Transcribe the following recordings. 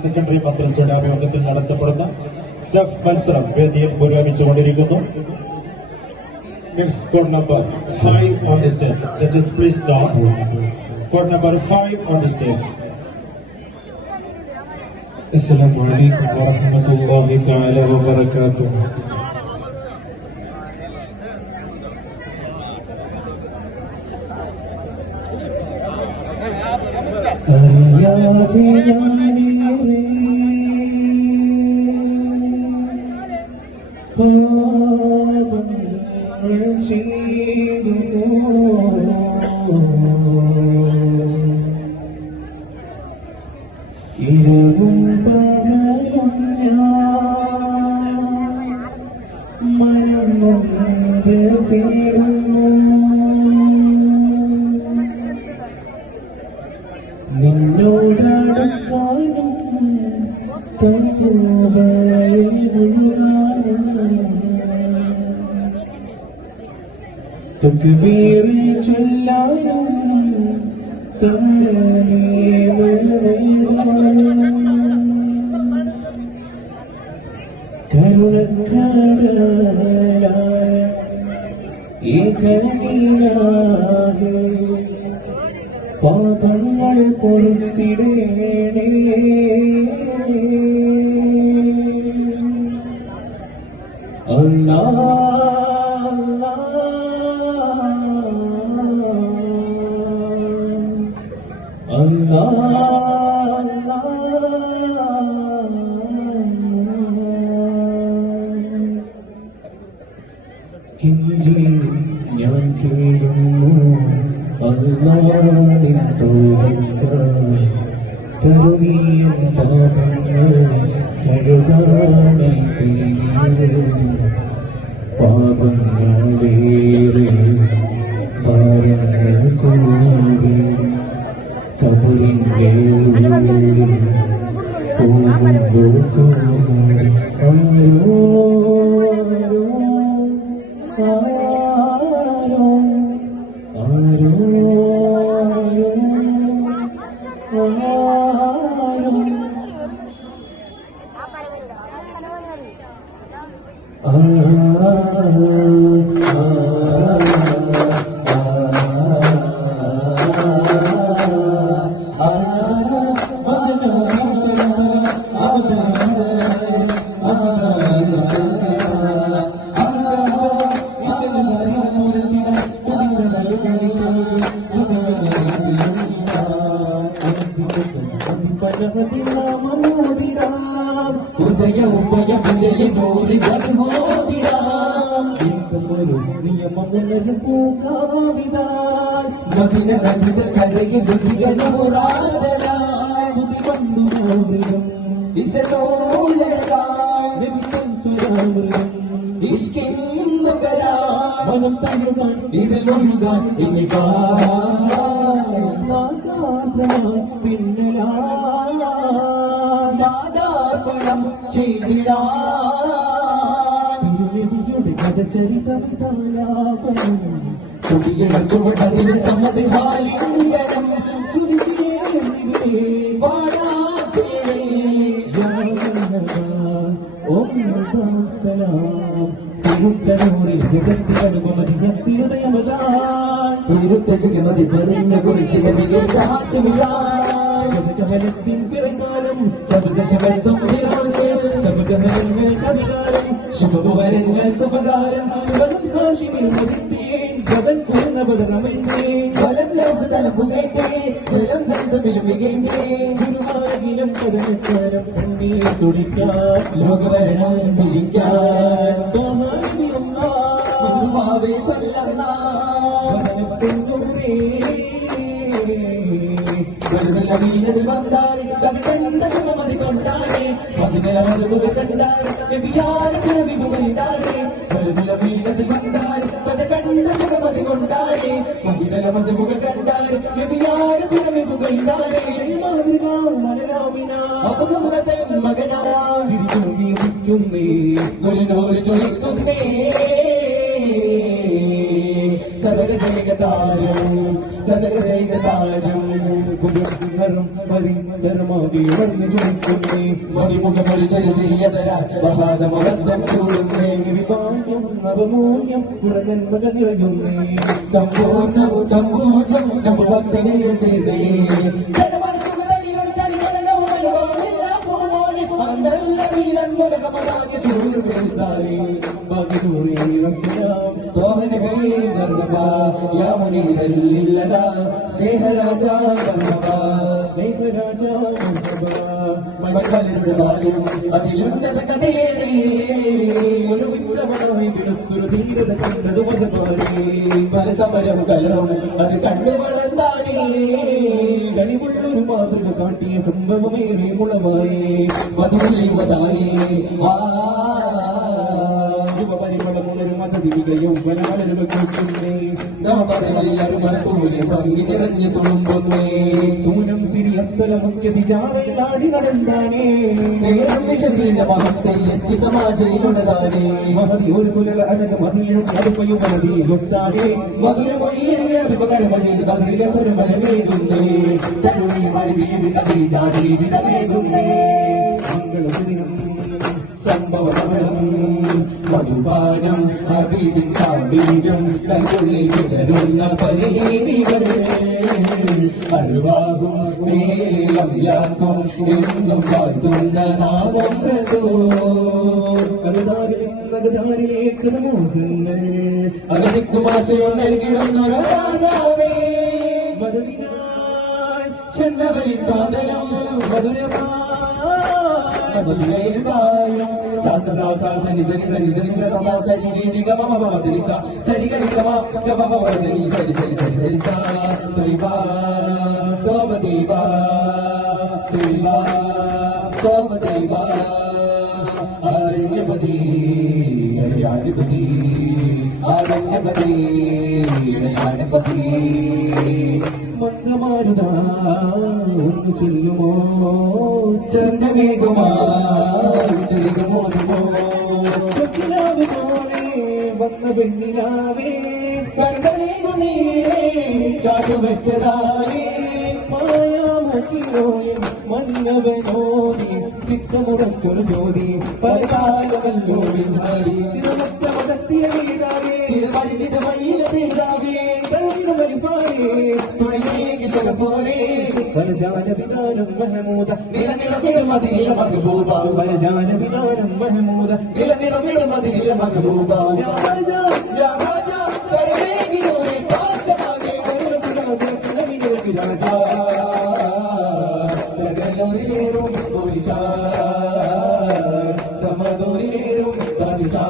Secondary മദ്രസയുടെ ആഭിമുഖ്യത്തിൽ നടത്തപ്പെടുന്ന ദഫ് മത്സരം വേദിയിൽ പുരോഗമിച്ചുകൊണ്ടിരിക്കുന്നു. Next code number 5 on the stage. Let us please start. Code number 5 on the stage. Assalamu alaikum wa rahmatullahi ta'ala wa barakatuh. ഇരവും പകലും മരണത്തെ തേടുന്നു നിന്നോടടുക്കാനും തക്ബീറിൽ ചൊല്ലാനും കരുണക്കടലായ ഈ കരുണയിലാകെ പാപങ്ങൾ പൊറുത്തിടേണേ. അല്ലാഹ് ഞാൻ കേടുന്നു അല്ലാഹുവിൻ തോൽക്കായി തരുവീൻ പാപങ്ങൾ കരുതാണി പാപങ്ങളേറെ ഭാരങ്ങൾ കൂടി കബറിന്റെ ഉള്ളിൽ പോകുമ്പോൾ ചരിതമിതാലാപനം സമ്മതിഹാലിംഗനം ജഗമതി പറഞ്ഞ കുറിച്ചിലെ ജഗഹലത്തിൻ പിറക്കാലം ശബ്ദശബദ്ധം സമഗ്രഹങ്ങൾ അധികാരം ശുഭവരങ്ങൾക്ക് ഉപകാരം ജഗൻ പൂർണ്ണപദനമൈത്തേ ഫലം ലോകതലം പുകൈത്തേ ജലം സംസമിലും മികൈത്തേ ഗുരുവായൂരം പദനക്കാരം കണ്ണീർ തുടിക്കാൻ ലോകവരണം തിരിക്കാൻ മുസ്തഫാവേ സല്ലല്ലാഹു നബിയിൽ വന്നാൽ കഥ കണ്ട സുമതി കൊണ്ടാണ് മദിനമതുമുഖ കണ്ടാൽ നബിയാർക്ക് വിമുഖിതാരേ നബിയിൽ വന്നാൽ കഥ കണ്ട സുമതി കൊണ്ടാണ് മദിനമതുമുഖ കണ്ടാൽ നബിയാർക്ക് വിമുഖിതാരേ അപകടത്തെ മകനായിരിക്കുന്നേ ഒരു ചൊലിക്കുന്നേ സദക ജയകതാരം സദക ജയകതാരം പരിസരമാകെ വന്നു ചൊലിക്കുന്നേ മതിമുഖ പരിചയ ചെയ്യതര മഹാദമബദ്ധം കൂടുന്നേ വിഭാഗ്യം നവമൂല്യം ഗുണനന്മക നിറയുന്നേ സമ്പൂർണ്ണവും സമ്പൂജം നവഭക്തനെ ചെയ്തേ സ്നേഹരാജ അതിലുന്നത കഥയേറി ഒരു വിപ്ലവമായി വിടുത്തൊരു ധീരത കണ്ടത് വജപാലേ പല സമരവും അത് കണ്ടു വളർന്നാനേ കണിവുള്ളൊരു മാതൃക കാട്ടിയ സംഭവമേറെ മുളവായേ മധുരവതാനേ യുവപരിമളമുണരും അതിവികയും വനാലരുവേ നവപരമല്ലൊരു മനസ്സൂലെ ഭംഗി നിറഞ്ഞു തുളുമ്പുന്നേ സൂനം സിരി അസ്തല മുഖ്യതി ചാവയിലാടി നടന്നാനേ മഹംസയ്യത്തി സമാജയിലുള്ളതാനേ മഹതി ഒരു കുലല അനക മതിയും അടുപ്പയും മതിയിലൊത്താനേ മധുരമൊഴിയേ ഉപകരമതിൽ മധുരസ്വരമരമേകുന്നേ തരുണി മരുവീവി കഥി ജാതീവിതമേകുന്നേ മംഗളദിനം സംഭവം മധുപാനം ഹബീബിൻ സാബീരും കൽക്കുള്ളിൽ തുടരുന്ന പരിഹീതികൾ അറിവാകും മേലയാക്കും എന്നും വാഴ്ത്തുന്ന നാമം നഗതാരിലേക്ക് മോഹങ്ങൾ അഗതിക്കുമാശയോ നൽകിടുന്ന രാജാവേ മദദിനായി ചെന്നവരിൽ സാധനം മധുരമായി മന്ദമാരുതാ ഒന്ന് ചൊല്ലുമോ ചന്ദ്രമേഘമാ ചെറിയമോതുമോ പോലെ വന്ന പെണ്ണിനാവേ കണ്ടേ കാട്ടുവെച്ചതായേ മായാമുഖിയോയും മന്നവനോതി ചിത്തമുറച്ചൊരു ജ്യോതി പരകാലമല്ലോ വിഹാരി ചിരമറ്റ മതത്തിലെ ചിരപരിചിത വഴിയിലെ വരജാന വിധാനം മഹമൂദ നിലനിറങ്ങിടുമതിനില മഹബൂബ വരജാന വിധാനം മഹമൂദ നിലനിറങ്ങിടുമതിനില മഹബൂബ രാജാ കരമേകിയോരെ പാശമാകെ രാജാ സകലോരിലേറും ഒരിശാ സമദോരിലേറും ബാദിശാ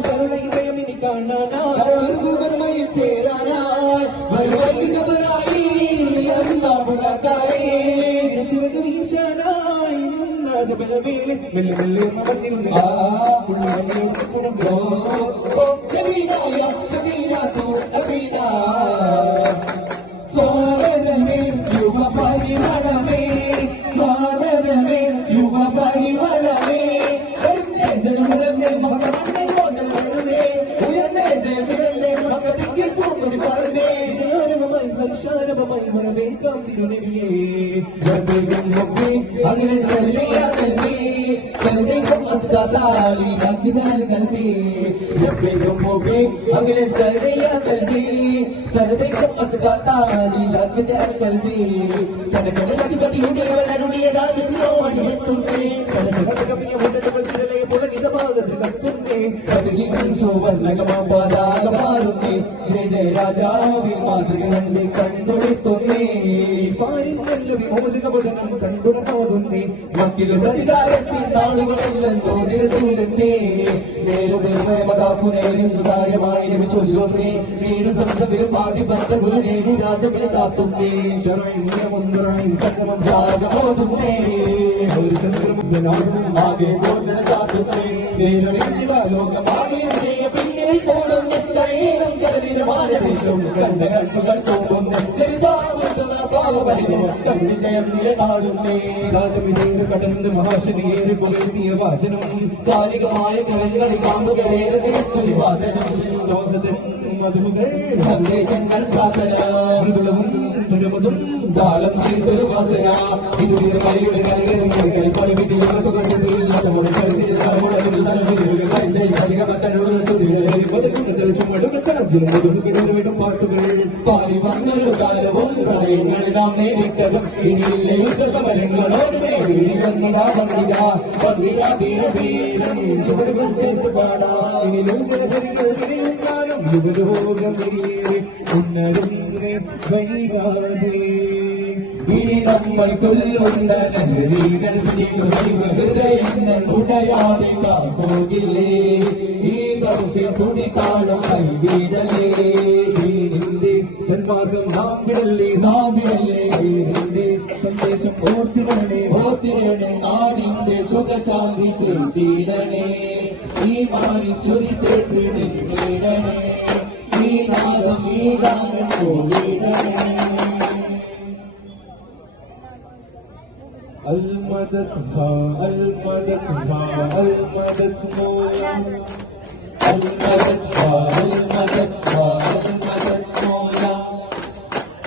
കരുണയിതയമിനി കാണാനായി ചേരാനായി ചിറക് വീശാനായി നിന്ന ജബലവേലെ മെല്ലെ മെല്ലെ നടന്നിരുന്നു സ്വാഗതമേ യുവ പരിമളമേ സ്വാഗതമേ യുവ പരിമളമേ ജനമുടനെ മക്കളെ മോചനമേ ഉയർന്നേ ജയമിടന്നേ മക്കളിക്ക് പൂങ്കുടി പറഞ്ഞേ ശാരവമായി മണമേക്കാം തിരുനബിയേ അങ്ങനെ സലതേക്കും അസ്കാതാലി ലഗ്നാൽ കൽബി അങ്ങനെ കൽബി സലതേക്കും അസ്കാതാലി ലഗ്നാൽ കൽബി കനകടലധിപതിയുടെ വരനുടിയ രാജശിരോ അടിയെത്തുന്നേ കനകടകമിയ മുതലേ പുലകിത ഭാഗത്തിൽ കത്തുന്നേ കവിയും സുവർണകമാറുന്നേ ജയ ജയ രാജാവി മാതൃകകളുടെ കണ്ടുകൊടുക്കുന്നേ പാരിന്നല്ല വിമോചക ഭജനം കണ്ടുകൊടുക്കുന്നേ മക്കിലും പ്രതികാരത്തിൻ നാളുകളെല്ലാം തോന്നിരസൂലെന്നേ നേരു നിർമ്മയമതാക്കുനേരും സുതാര്യമായി നബി ചൊല്ലുന്നേ നേരു സംസവിലും ആദിപത്ത ഗുരുനേരി രാജപിൽ സാത്തുന്നേ ശരണ്യമുന്നറായി സംഗമം രാഗമോതുന്നേ ഒരു സംക്രമം ആകെ ബോധന കാത്തുന്നേ നേരിടുക ലോകമാകെ ചെയ്യ പിന്നിൽ കൂടും എത്രയേറും ജലനിരമാനദേശം കണ്ട കണ്ണുകൾ തോന്നുന്നു ജയം നിലനാടുന്നേ രാജവിധേയർ കടന്ന് മഹാശനിയേറി പുലർത്തിയ വാചനം കാലികമായ കലങ്ങളിൽ കാമ്പുകളേറെ തികച്ചു വിവാദനം മധുകൾ സന്ദേശങ്ങൾ കാത്തന മൃദുലവും തുലമതും താളം ചെയ്തൊരു വാസന ഇതുവിധ കലയുടെ കലകളിൽ പലവിധിയുള്ള സുഖത്തിലുള്ള നമ്മുടെ ശരീര കലമുടലിൽ തലമുറകൾ പാട്ടുകൾ പാടി വന്നൊരു കാലവും പ്രളയങ്ങളിൽ നാം നേരിട്ടതും ഇനിയില്ല യുദ്ധ സമരങ്ങളോട് നേരിടുന്നതാ വന്നിത വീരഭീരം ചുവടുകൾ ചേർത്ത് പാടാം ഇനിയും ും യുവരോഗം ഉന്നരുന്നേ വൈകാതെ ഇനി നമ്മൾ കൊല്ലുന്ന നഗരീകൾ ഹൃദയങ്ങൾ ഉടയാടി പോകില്ലേ ഈ കൗശൽ തുടി കാണും കൈവിടലേ നിന്റെ സന്മാർഗം നാം വിടല്ലേ നിന്റെ സന്ദേശം ഓർത്തിടണേ നാടിന്റെ സുഖശാന്തി ചേർത്തിടണേ ഈ മാറി ശ്രുതി ചേർത്ത് നിന്നിടണേ ഈ നാദം ഈ ഗാനം പോയിടണേ المدد ها المدد ها المدد مولا المدد ها المدد ها المدد مولا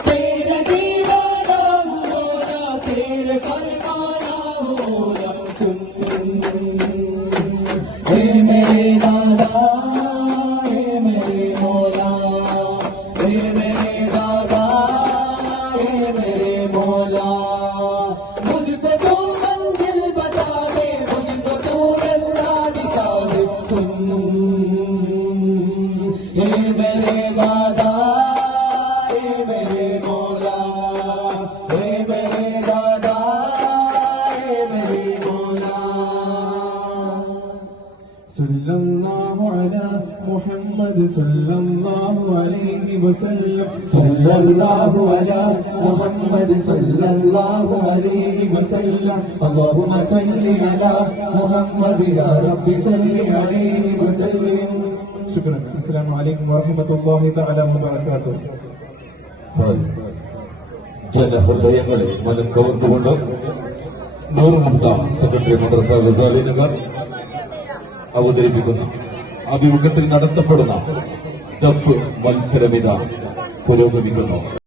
तेरे दीवाना मोला तेरे परवाना मोला सुन सुन हे मेरे दादा हे मेरे मोला हे मेरे दादा हे मेरे मोला मुझको तू मंजिल बता दे मुझको तू रास्ता दिखा दे सुन हे मेरे दादा हे मेरे मौला हे मेरे दादा हे मेरे मौला सल्लल्लाहु अला मुहम्मद सल्लल्लाहु अलैहि वसल्लम सल्लल्लाहु अला मुहम्मद सल्लल्लाहु अलैहि वसल्लम अल्लाहुम्मा सल्लि अला मुहम्मद या रब्बि सल्लि अलैहि वसल्लम शुक्रान अस्सलामु अलैकुम വറഹ്മത്തുള്ളാഹി തആല വബറകാതുഹു ജനഹൃദയങ്ങളെ മനം കവർന്നുകൊണ്ട് നൂർ മുഹ്ത സെക്രട്ടറി മദ്രസ ഗസാലി നഗർ അവതരിപ്പിക്കുന്ന അഭിമുഖത്തിൽ നടത്തപ്പെടുന്ന ദഫ് മത്സരമിത പുരോഗമിക്കുന്നു.